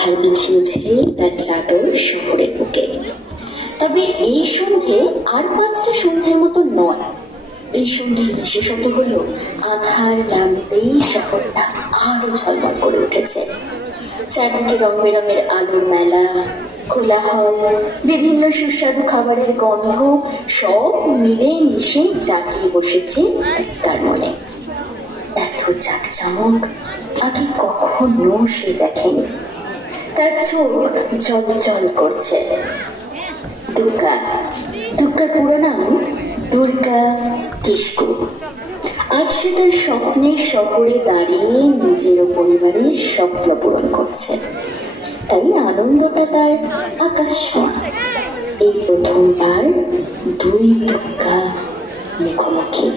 আধার বিছিয়েছে তার চাদর শহরের বুকে। তবে এই সন্ধে আর 5টা সন্ধ্যের মতো নয়। এই সন্ধ্যের বিশেষত হলো আধার নামতেই শহরটা আরো ঝলমল করে উঠেছে। চারদিকে রং বেরঙের আলোর মেলা, কোলাহল, বিভিন্ন সুস্বাদু খাবারের গন্ধ সব মিলে মিশে জাগিয়ে বসেছে তার মনে। এত জাঁকজমক আগে কখনো সে দেখেনি। তার চোখ জল জল করছে। দুর্গার পুরো নাম দুর্গা কিস্কু। আজ সে তার স্বপ্নের শহরে দাঁড়িয়ে নিজের ও পরিবারের স্বপ্ন পূরণ করছে। তাই আনন্দটা তার আকাশ ছোঁয়া। এই প্রথমবার 2 দুর্গা মুখোমুখি।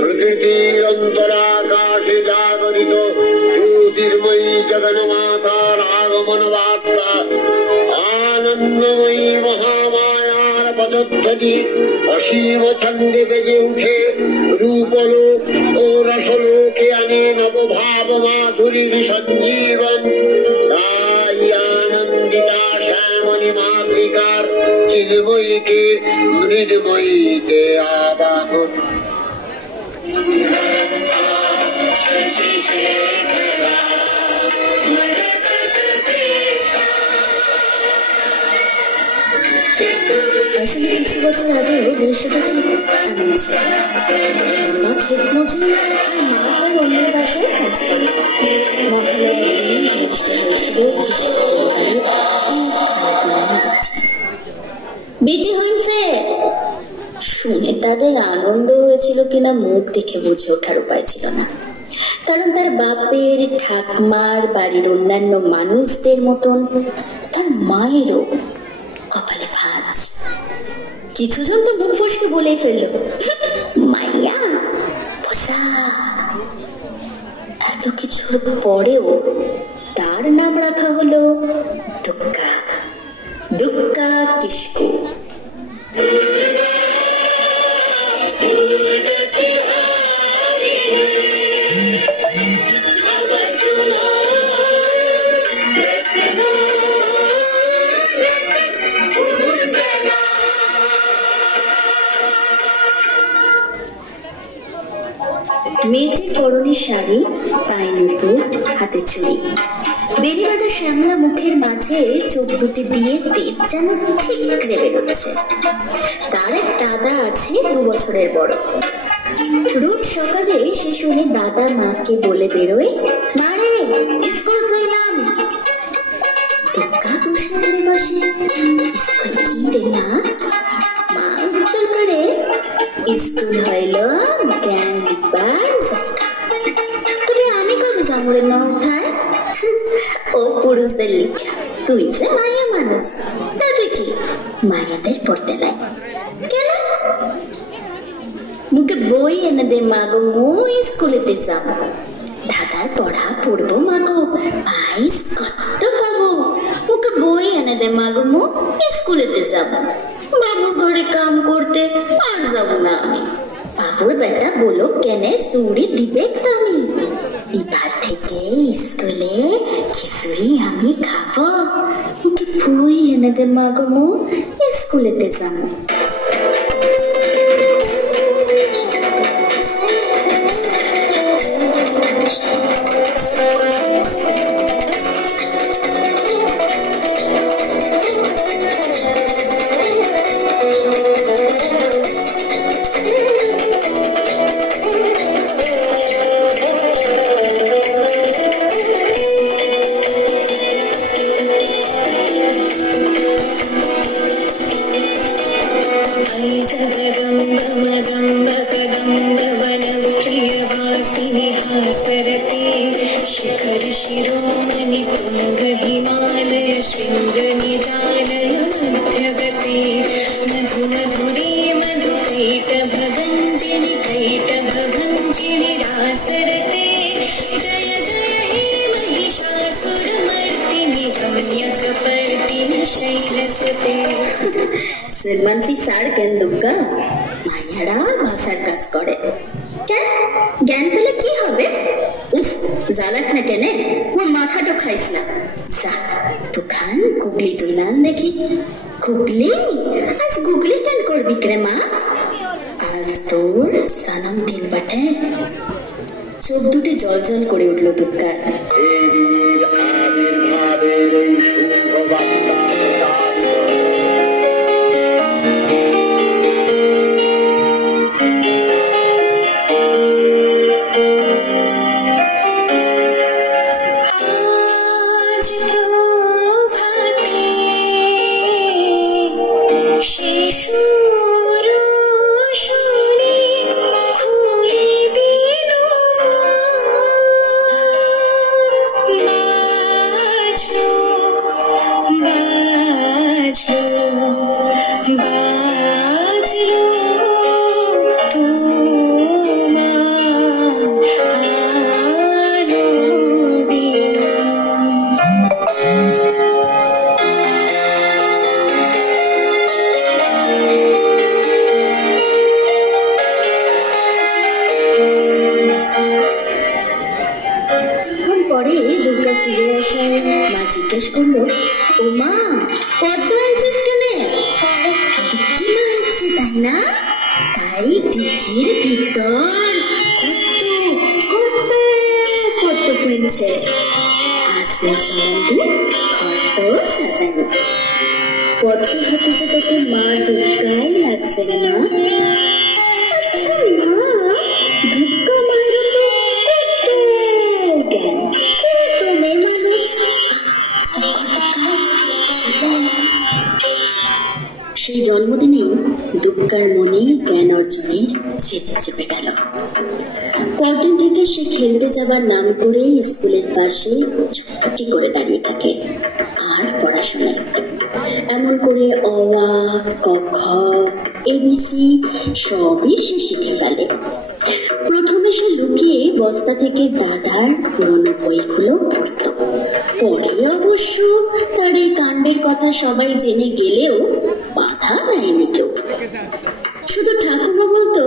প্রকৃতির অন্তরাকাশে জাগরিত জ্যোতির্ময়ী জগন্মাতার আগমন বার্তা, আনন্দময়ী মহামায়ার পদধ্বনি অসীম ছন্দে বেজে উঠে রূপলোক ও রসলোকে আনে নবভাব মাধুরীর সঞ্জীবন। তাই আনন্দিতা শ্যামলী মাতৃকার চিন্ময়ীকে মৃন্ময়ীতে আবাহন। আসলে কিছু বছর আগেও দৃশ্যটা ঠিক এমন ছিল। বাবা ক্ষেত মজুর আর মা তার অন্যের বাসায় কাজ করে। মহালয়ার দিন অনুষ্ঠান হয়েছিল কৃষক পরিবারের এক খেলাধুলার মাঠ। বিটি হয়েছে শুনে তাদের আনন্দ হয়েছিল কিনা মুখ দেখে বুঝে ওঠার উপায় ছিল না। কারণ তার বাপের, ঠাকমার, বাড়ির অন্যান্য মানুষদের মতন তার মায়েরও কপালে ভাঁজ। কিছুজন তো মুখ ফসকে বলেই ফেলল, মাইয়া পোষা। এত কিছুর পরেও তার নাম রাখা হলো দুর্গা কিস্কু। মেয়েটির পরনে শাড়ি, পায়ে নুপুর, হাতে চুড়ি, বেনি বাঁধা শ্যামলা মুখের মাঝে চোখ দুটি দিয়ে তেজ যেন ঠিকরে বেরোচ্ছে। তার এক দাদা আছে 2 বছরের বড়। রোজ সকালে সে শুনে দাদা মাকে বলে বেরোয়, মারে স্কুল যাইলাম। দুর্গা প্রশ্ন করে বসে, স্কুল কি রে মা? মা উত্তর করে, স্কুল হইল জ্ঞান দিবার জায়গা। তবে আমি কবে যাবো রে নৌথায়? ও পুরুষদের তুই যে মায়া মানুষ, তবে কি মায়াদের পড়তে নাই কেন? মুখে বই এনে দে মাগো, মু স্কুলেতে যাব। দাদার পড়া পড়বো মাগো, আইস কত পাবো। মুখে বই এনে দে মাগো, মু স্কুলেতে যাব। বাবুর ঘরে কাম করতে আর যাব না আমি। বাবুর বেটা বলো কেনে চুড়ি দিবে আমি। এবার থেকে স্কুলে খিচুড়ি আমি খাবো। মুখে বই এনে দে মাগো, মু স্কুলেতে যাব। शिखर शिरोमणि तुंग हिमालय शृंग निजालय मध्यगते मधु मधुरी मधुकैट भगंजिनि कैट भभंजिनि रासरते जय जय हे महिषासुरमर्दिनि रम्यकपर्दिनि शैलसुते। सलमान सी सार केन दुग्गा मायारा भाषार काज करे কেন? জ্ঞান পেলে কি হবে? উফ, জ্বালাক না কেনে, ওর মাথাটা খাইস না। যা দোকান গুগলি তুই নান দেখি। গুগলি? আজ গুগলি কেন করবি রে মা? আজ তোর সানাম দিন বটে। চোখ দুটি জল জল করে উঠল দুগ্গার। পরে দুর্গা ফিরে আসায় মা জিজ্ঞেস করলো, ও মা পদ্ম আনছিস কেনে? দিদি মা আসছে তাই না? তাই দিদির ভিতর কত কত পদ্ম ফুলছে। আসবে সন্ধ্যে ঘরটা সাজানো। পদ্ম হাতে যে তোকে মা দুর্গাই লাগছে না? আচ্ছা মা, দুর্গা মায়ের তো কত জ্ঞান, সে তো মেয়ে মানুষ। সেই জন্মদিনেই দুর্গার মনে জ্ঞান অর্জনের জেদ চেপে গেল। পরদিন থেকে সে খেলতে যাবার নাম করে স্কুলের পাশে চুপটি করে দাঁড়িয়ে থাকে আর পড়াশোনায়। এমন করে অ আ ক খ এবিসি সবই সে শিখে ফেলে। প্রথমে সে লুকিয়ে বস্তা থেকে দাদার পুরনো বইগুলো পড়ত। পরে অবশ্য তার এই কাণ্ডের কথা সবাই জেনে গেলেও বাধা দেয়নি কেউ। শুধু ঠাকুমা বলতো,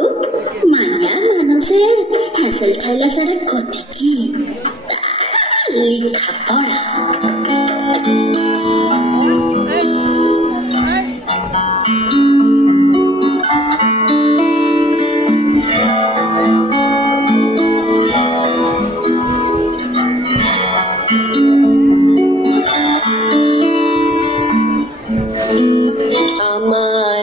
মানিয়া মানুষের হ্যাসেল ঠাইলা ছাড়া ক্ষতি কি, লেখা পড়া। আমার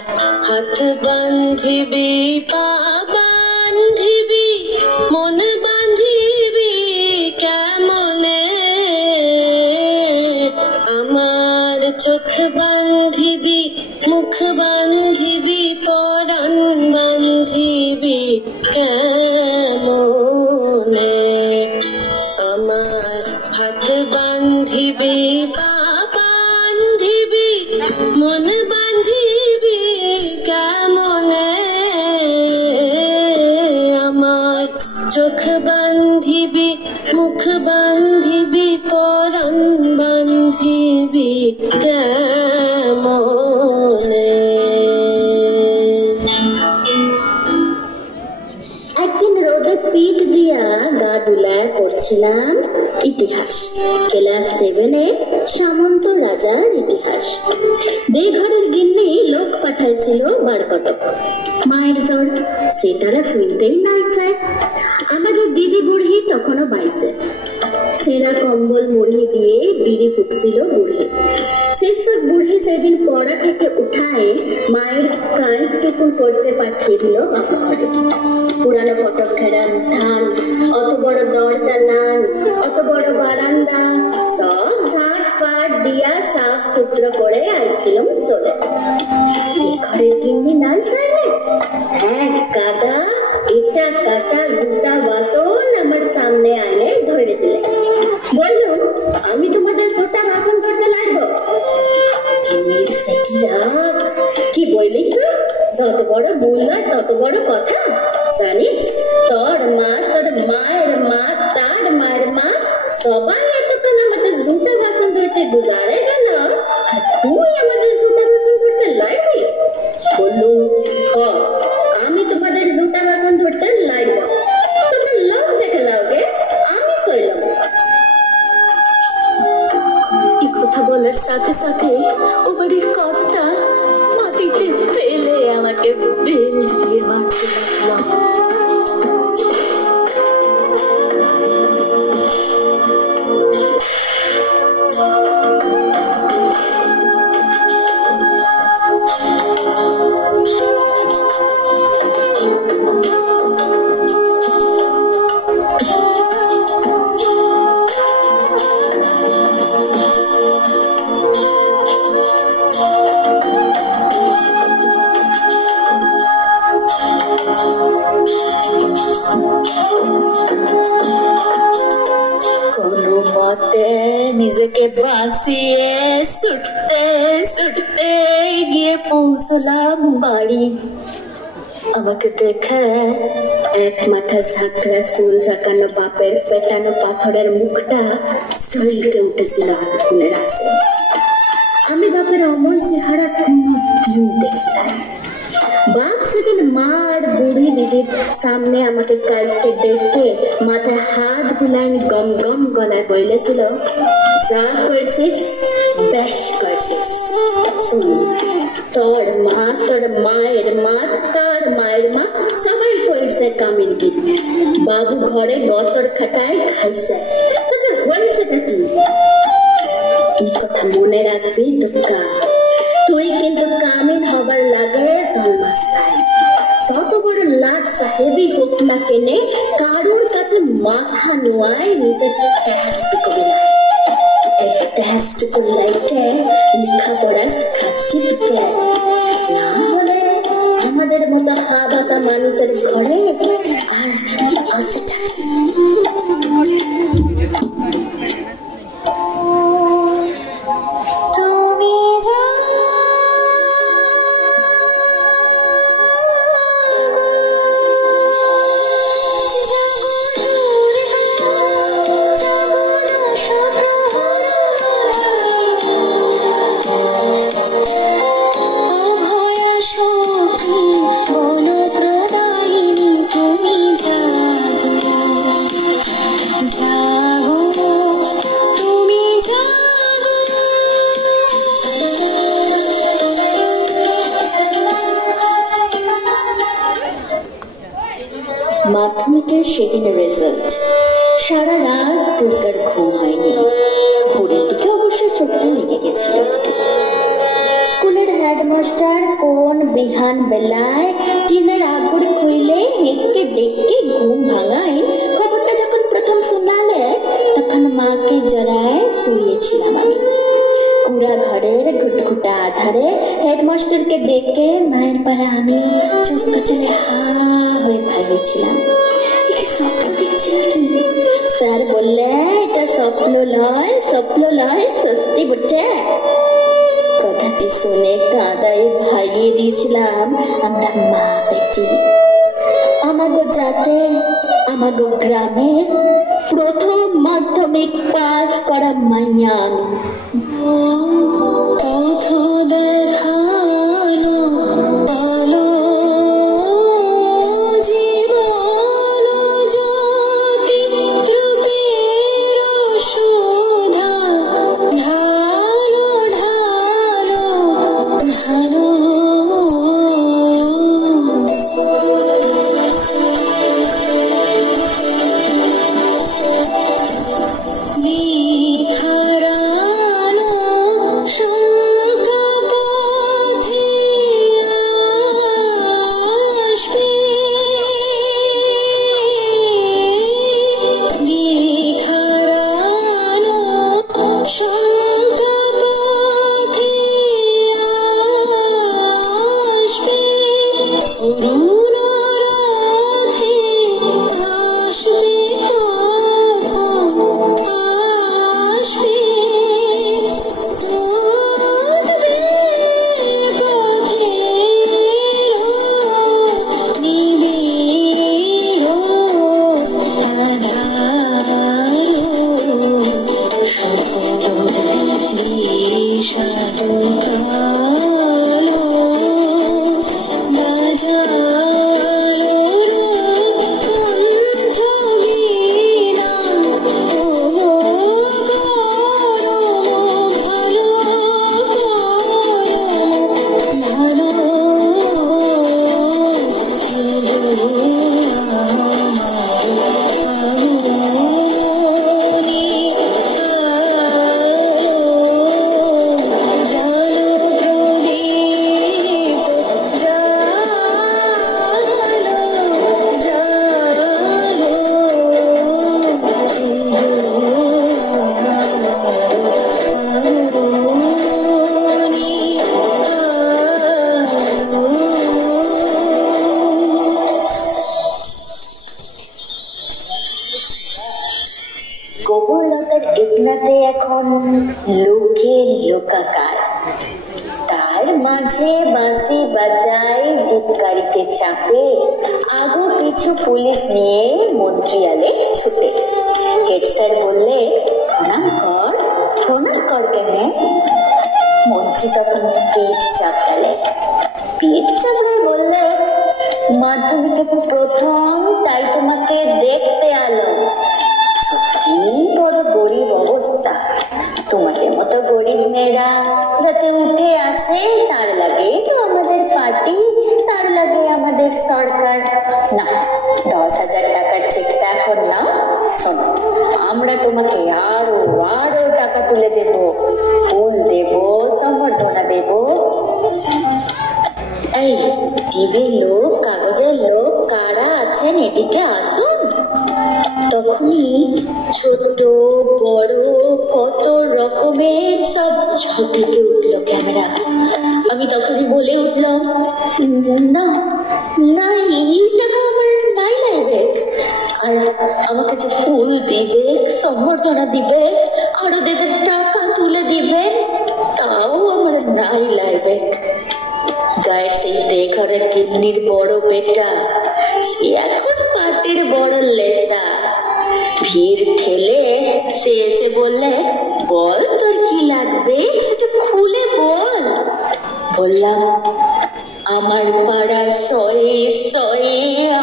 হাত বান্ধিবি, পা বান্ধিবি, মন বান্ধিবি কেমনে? আমার চোখ বান্ধিবি, মুখ বান্ধিবি, পরাণ বান্ধিবি কেমনে? আমার হাত বান্ধিবি, পা মুখ বান্ধিবি পরাণ বান্ধিবি কেমনে। একদিন রোদে পিঠ দিয়া গা দুলায় পড়ছিলাম ইতিহাস, ক্লাস 7-এ সামন্ত রাজার ইতিহাস। বেঘরের গিন্নি লোক পাঠাইছিল বারকতক, মায়ের জ্বর, সে তারা শুনতেই নাই চায়। আমাদের দিদি বুড়ি তখনও বাইছে, সেরা কম্বল মুড়ি দিয়ে বিড়ি ফুটছিল বুড়ি। শেষতক বুড়ি সেদিন পড়া থেকে উঠায় মায়ের কাজটুকু করতে পাঠিয়ে দিল বাবা ঘরে। পুরানো ফটক ঘেরা ধান, অত বড় দরজা নান, অত বড় বারান্দা, সব ঝাঁট ফাট দিয়া সাফ সুতরা করে আইছিলাম চলে। ঘরের গিন্নি নাই সারলে, হ্যাঁ কাদা ইটা কাটা জুতা বাসন আমার সামনে আইনে ধরে দিলে, বললুম আমি তোমাদের জুতা বাসন করতে লাগবো। কি বললি তো, যত বড় বললা তত বড় কথা। জানিস তোর মা, তোর মায়ের মা, তার মায়ের মা সবাই এতক্ষণ আমাদের জুতা বাসন ধরতে গুজারে গেল, আর তুই আমাদের জুতা বাসন ধরতে লাগবি? বললুম আমি তোমাদের জুতা বাসন ধরতে লাগবো, তোমরা লোক দেখে লাওগে, আমি সইলাম। এই কথা বলার সাথে সাথে ও বাড়ির কর্তা মাটিতে ফেলে আমাকে বেল দিয়ে মারতে লাগলো। নিজেকে বাঁচিয়ে ছুটতে ছুটতে গিয়ে পৌঁছলাম বাড়ি। আমাকে দেখে এক মাথা ঝাঁকড়া চুল ঝাঁকানো বাপের পেটানো পাথরের মুখটা শরীরকে উঠেছিল হাতগুনের আসে। আমি বাপের অমল চেহারা কোনদিন দেখলাম। বাপ সেদিন মা আর বুড়ি দিদির সামনে আমাকে কাজকে ডেকে মাথায় হাত বুলাইন গম গম গলায় বলেছিল, যা করছিস বেশ করছিস। শুন, তোর মা, তোর মায়ের মা, তার মায়ের মা সবাই করছে কামিনকি, বাবু ঘরে গতর খাটায় খাইছে, তোদের হয়েছেটা কি? এই কথা মনে রাখবি দুর্গা, তুই কিন্তু কামিন হবার লাগে জন্মাস্তায়। যত বড় লাট সাহেবই হোক না কেনে, কারোর কাছে মাথা নোয়ায় নিজের টেস্টটুকু বিলায়। এই টেস্টটুকু লাইকে লেখাপড়া শিখাচ্ছি তোকে, না হলে আমাদের মতো হাবাতা মানুষের ঘরে আর আসেটা মাধ্যমিকের সেদিন রেজাল্ট। সারা রাত দুর্গার ঘুম হয়নি, ভোরের দিকে অবশ্য চোখটা লেগে গেছিল। স্কুলের হেডমাস্টার কোন বিহান বেলায় টিনের আগুড় খুইলে হেঁকে ডেকে ঘুম ভাঙায় খবরটা যখন প্রথম শোনালে, তখন মাকে জড়ায় শুয়েছিলাম আমি। কুড়া ঘরের ঘুটঘুটা আধারে হেডমাস্টারকে ডেকে মায়ের পাড়া আমি চোখ কচলে হা হয়ে ভাবিয়েছিলাম, স্বপ্ন দেখছি নাকি? স্যার বললে এটা স্বপ্ন লয়, স্বপ্ন লয়, সত্যি বটে। কথাটি শুনে কাঁদায় ভাইয়ে দিয়েছিলাম আমরা মা বেটি। আমাগো জাতে, আমাগো গ্রামে প্রথম মাধ্যমিক পাস করা মাইয়া আমি। পথ দেখানো আলো জীবন জ্যোতি রূপের সুধা ঢালো ঢালো ঢালো। গোবরলতার একনাতে এখন লোকে লোকাকার, তার মাঝে বাঁশি বাজায়, জিপ গাড়িতে চাপে, আগু পিছু পুলিশ নিয়ে মন্ত্রিয়ালে ছুটে। হেড স্যার বললে প্রণাম কর কেন? মন্ত্রী তখন পিঠ চাপড়ালে বললে মাধ্যমিকে প্রথম, তাই তোমাকে দেখতে আলো। সত্যি বড় গরিব অবস্থা, তোমাদের মতো গরিব মেয়েরা যাতে উঠে আসে তার লাগে তো আমাদের পার্টি, তার লাগে আমাদের সরকার। না, 10,000 টাকার চেকটা এখন না, শোনো আমরা তোমাকে আরো আরো টাকা তুলে দেব, ফুল দেব, সম্বর্ধনা দেব। এই টিভির লোক, কাগজের লোক কারা আছেন এদিকে আসুন। তখনই ছোট বড় কত রকমের সব ঝকঝকে উঠলো ক্যামেরা। আমি তখনই বলে উঠলাম, না না এই টাকা আমার নাই লাগবে, আর আমাকে যে ফুল দিবে, সম্বর্ধনা দিবে, আরো দেদের টাকা তুলে দিবে, তাও আমার নাই লাগবে। গায়ের সেই বেঘরের কিডনির বড় বেটা, সে এখন পার্টির বড় লেতা। ভিড় ঠেলে সে এসে বললে, বল তোর কি লাগবে, সেটা খুলে বল। বললাম, আমার পাড়া শয়ে শয়ে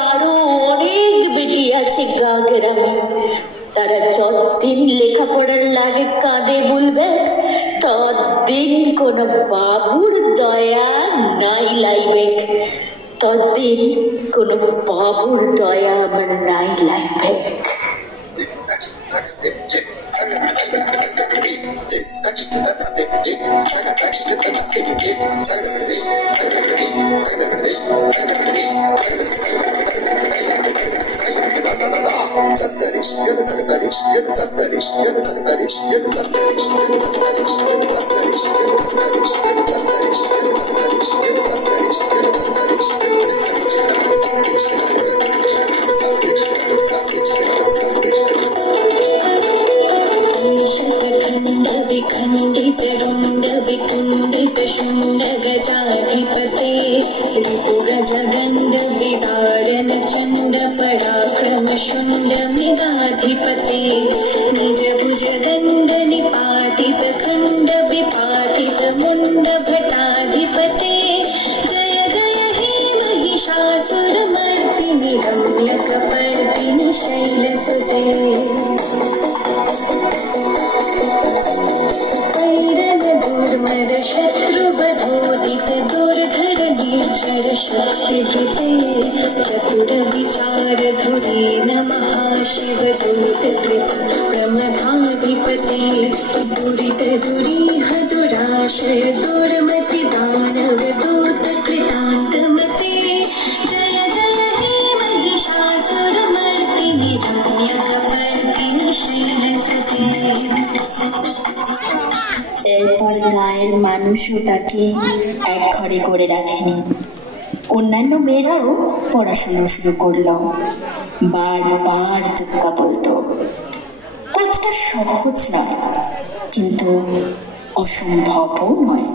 আরো অনেক বেটি আছে গা গ্রামে, তারা যতদিন লেখাপড়ার লাগে কাঁদে বলবে, ততদিন কোন বাবুর দয়া নাই লাইবে, ততদিন কোন বাবুর দয়া আমার নাই লাইবে। शुंड गजाधिपते ऋतुगजगंड विदार चंड पराक्रम शुंड मृगाधिपते निज भुज दंड निपातित खंड विपातित मुंड भटाधिपते जय जय हे महिषासुर मर्दिनि रम्य कपर्दिनि शैलसुते दुर्मद शत्रु बधोदित दुर्धर नीचर शक्ति भृते चतुर विचार धुरीन महाशिव दूत कृत प्रमथाधिपते दुरित दुरीह दुराशय दुर्मति दानव दूत कृतान्तमते जय जय हे महिषासुर मर्दिनि रम्य कपर्दिनि शैलसुते। এরপর গায়ের মানুষও তাকে এক ঘরে করে রাখেনি। অন্যান্য মেয়েরাও পড়াশোনা শুরু করলো। বারবার দুঃখা বলতো কাজটা সহজ নয়, কিন্তু অসম্ভবও নয়।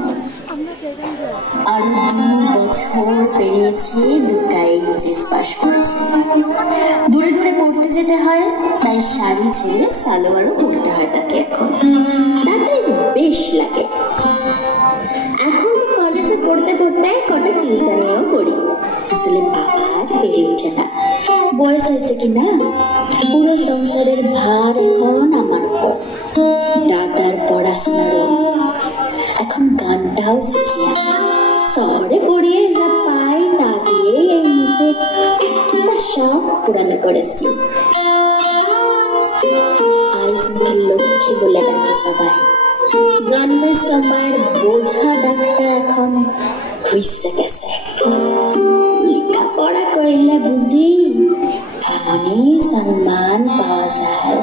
আরো 2 বছর পেরিয়েছে, দুঃখা এইচএস পাস করেছে। দূরে দূরে পড়তে যেতে হয়, তাই শাড়ি ছেড়ে সালোয়ারও পড়তে হয় তাকে। এখন তাতে বেশ লাগে। এখন তো কলেজে পড়তে পড়তে কটা টিউশনেও পড়ি। আসলে বাবার বেড়ে ওঠে না, বয়স হয়েছে কিনা। পুরো সংসারের ভার এখন আমার উপর। দাদার পড়াশোনারও। এখন গানটাও শিখি। শহরে পড়িয়ে যা পাই তা দিয়ে এই নিজের একটা শখ পূরণ করেছি। আজ মুখে লক্ষ্মী বলে ডাকে সবাই। জন্মের সময়ের বোঝা ডাকটা এখন খুঁজতে গেছে। লেখাপড়া করলে বুঝি এমনই সম্মান পাওয়া যায়।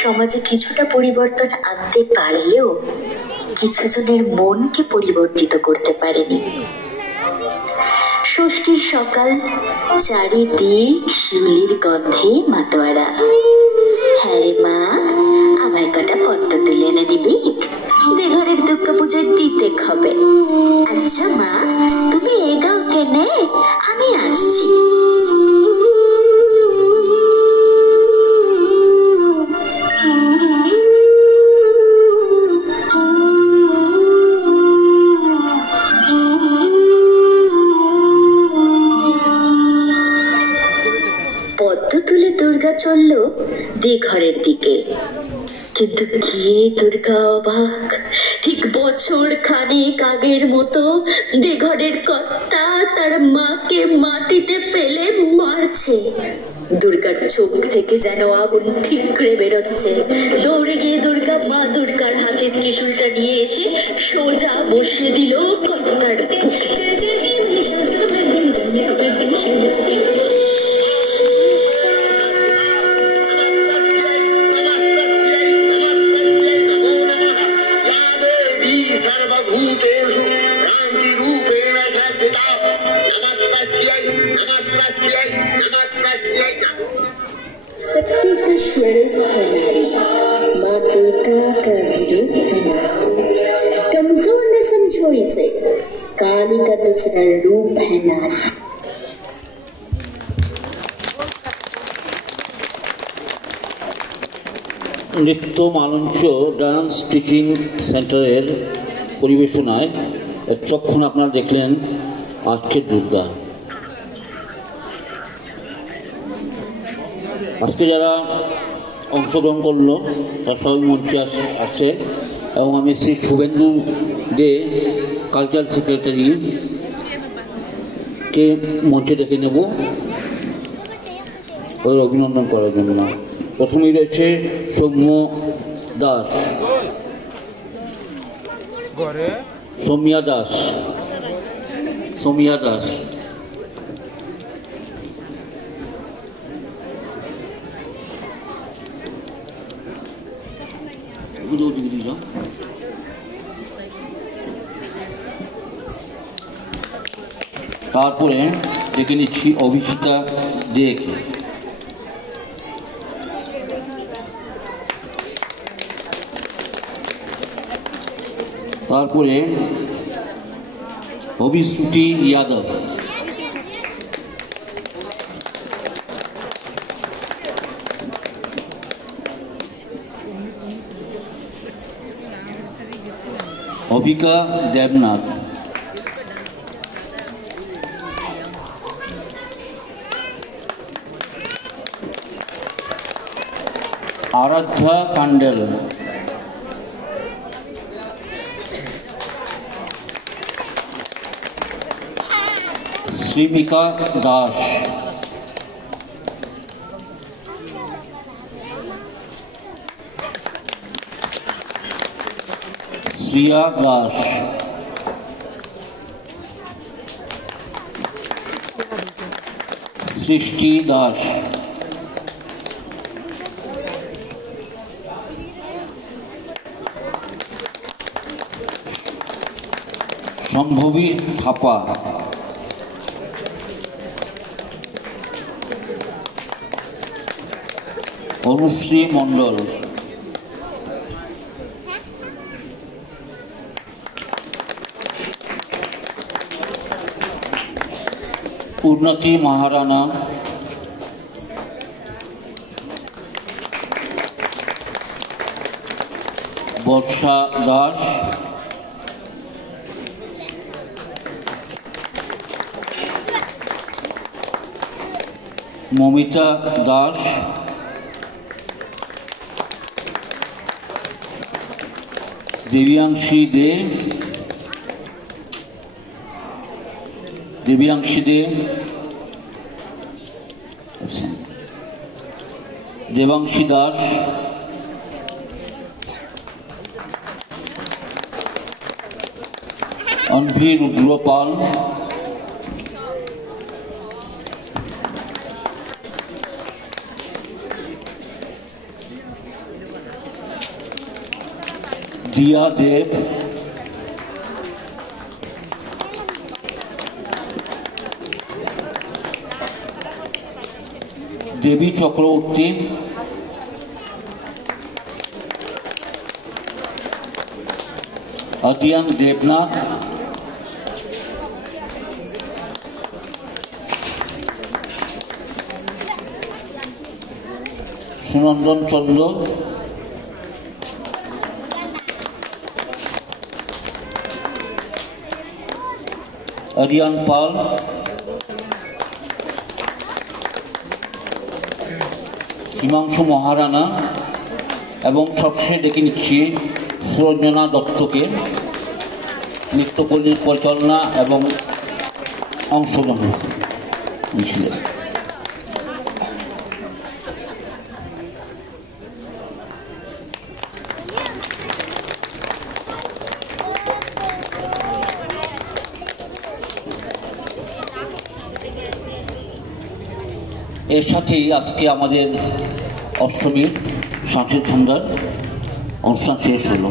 সমাজে কিছুটা পরিবর্তন আনতে পারলেও কিছু জনের মনকে পরিবর্তিত করতে পারেনি। ষষ্ঠীর সকাল, চারিদিক শিউলির গন্ধে মাতোয়ারা। হ্যাঁ রে মা, আমায় কটা পদ্ম তুলে এনে দিবি, দেঘরের দুর্গা পুজোর দিতে হবে। আচ্ছা মা, তুমি এগাও কেনে, আমি আসছি। পদ্ম তুলে দুর্গা চলল করলো দেঘরের দিকে। কিন্তু গিয়ে দুর্গা অবাক, ঠিক বছর খানেক আগের মতো দেঘরের কর্তা তার মাকে মাটিতে ফেলে মারছে। দুর্গার চোখ থেকে যেন আগুন ঠিকরে বেরোচ্ছে। দৌড়ে গিয়ে দুর্গা মা দুর্গার হাতের ত্রিশূলটা নিয়ে এসে সোজা বসিয়ে দিল কর্তার বুকে। शक्ति का स्वरूप है नारी, माँ दुर्गा का विरूप है नारी। कमजोर न समझो इसे, काली का दूसरा रूप है नारी। নৃত্য মালঞ্চ ডান্স টিচিং সেন্টারের পরিবেশনায় এতক্ষণ আপনারা দেখলেন আজকের দুর্গা। আজকে যারা অংশগ্রহণ করলো তার সবাই মঞ্চে আসছে এবং আমি শ্রী শুভেন্দু দে কালচারাল সেক্রেটারিকে মঞ্চে ডেকে নেব ওদের অভিনন্দন করার জন্য। প্রথমেই রয়েছে সৌম্য দাস, সৌমিয়া দাস, তারপরে দেখে নিচ্ছি অভিষিতা দেকে, তারপরে অভিশ্রুতি যাদব, অভিকা দেবনাথ, আরাধ্যা কান্ডেল, শ্রীমিকা দাস, শ্রিয়া দাস, সৃষ্টি দাস, সম্ভবী থাপা, অনুশ্রী মণ্ডল, উন্নতি মহারানা, বর্ষা দাস, মমিতা দাস, দেবাংশী দে, দেবাংশী দাস, অনভি রুদ্রপাল, দিয়া দেব, দেবী চক্রবর্তী, অদিয়ান দেবনাথ, সুনন্দন চন্দ্র, अरियान पाल, হিমাংশু মহারানা এবং সবশেষে ডেকে নিচ্ছি সুরঞ্জনা দত্তকে নৃত্য পরিচালনা এবং অংশগ্রহণ মিছিলে। এর সাথেই আজকে আমাদের অষ্টমীর সাংস্কৃতিক সন্ধ্যার অনুষ্ঠান শেষ হলো।